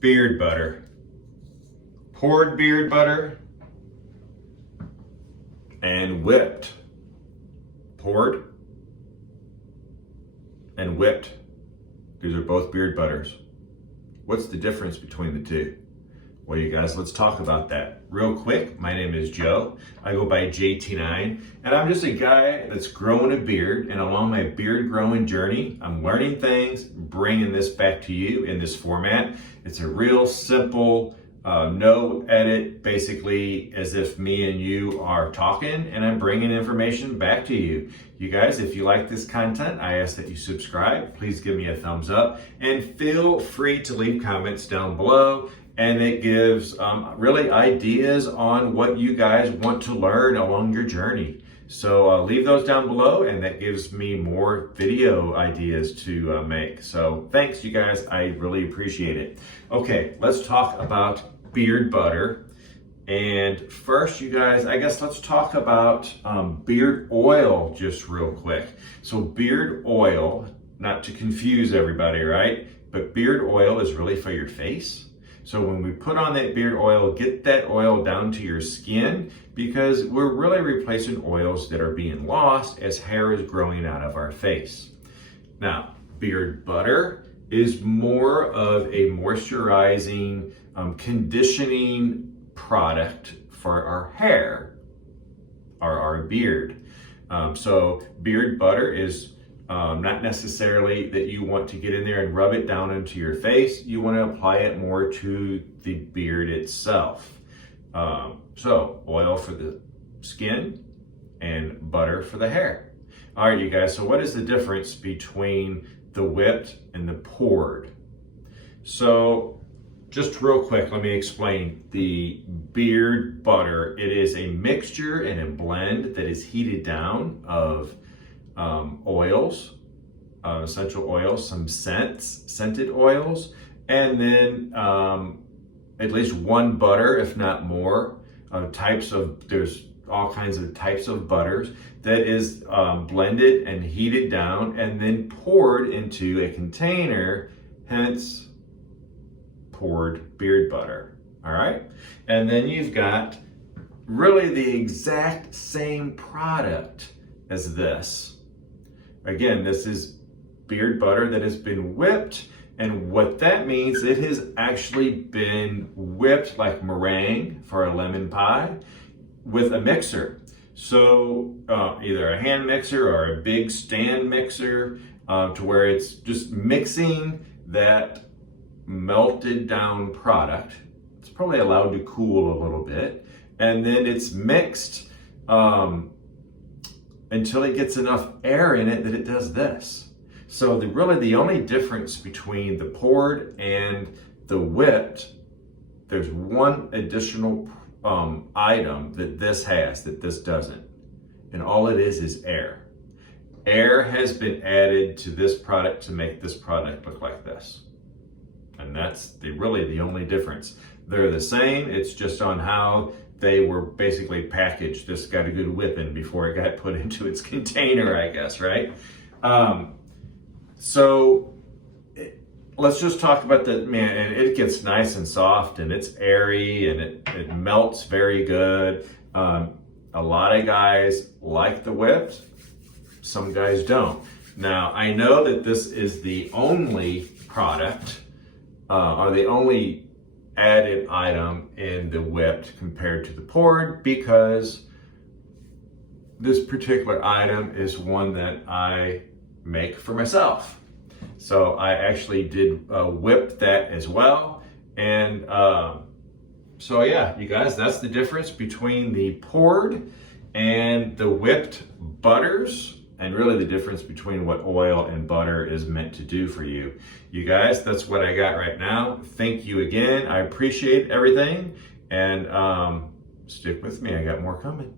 beard butter, poured beard butter, and whipped. Poured and whipped. These are both beard butters. What's the difference between the two? Well, you guys, let's talk about that real quick. My name is Joe. I go by JT9, and I'm just a guy that's growing a beard. And along my beard growing journey, I'm learning things, bringing this back to you in this format. It's a real simple, no edit, basically as if me and you are talking, and I'm bringing information back to you. You guys, if you like this content, I ask that you subscribe. Please give me a thumbs up, and feel free to leave comments down below. And it gives really ideas on what you guys want to learn along your journey. So leave those down below, and that gives me more video ideas to make. So thanks, you guys. I really appreciate it. Okay, let's talk about beard butter. And first, you guys, I guess let's talk about beard oil just real quick. So beard oil, not to confuse everybody, right? But beard oil is really for your face. So when we put on that beard oil, get that oil down to your skin, because we're really replacing oils that are being lost as hair is growing out of our face. Now, beard butter is more of a moisturizing, conditioning product for our hair or our beard. So beard butter is not necessarily that you want to get in there and rub it down into your face. You want to apply it more to the beard itself. So oil for the skin and butter for the hair. All right, you guys, so what is the difference between the whipped and the poured? So just real quick, let me explain. The beard butter, it is a mixture and a blend that is heated down of oils, essential oils, some scented oils, and then at least one butter, if not more, there's all kinds of types of butters that is blended and heated down and then poured into a container, hence poured beard butter. All right. And then you've got really the exact same product as this. Again, this is beard butter that has been whipped, and what that means, it has actually been whipped like meringue for a lemon pie with a mixer. So either a hand mixer or a big stand mixer to where it's just mixing that melted down product. It's probably allowed to cool a little bit, and then it's mixed until it gets enough air in it that it does this. So really the only difference between the poured and the whipped, there's one additional item that this has that this doesn't. And all it is air. Air has been added to this product to make this product look like this. And that's really the only difference. They're the same, it's just on how they were basically packaged. This got a good whipping before it got put into its container, I guess, right? Let's just talk about the, man, and it gets nice and soft and it's airy and it melts very good. A lot of guys like the whipped, some guys don't. Now, I know that this is the only product, or the only added item in the whipped compared to the poured, because this particular item is one that I make for myself. So I actually did whip that as well. And so yeah, you guys, that's the difference between the poured and the whipped butters, and really the difference between what oil and butter is meant to do for you. You guys, that's what I got right now. Thank you again. I appreciate everything, and stick with me. I got more coming.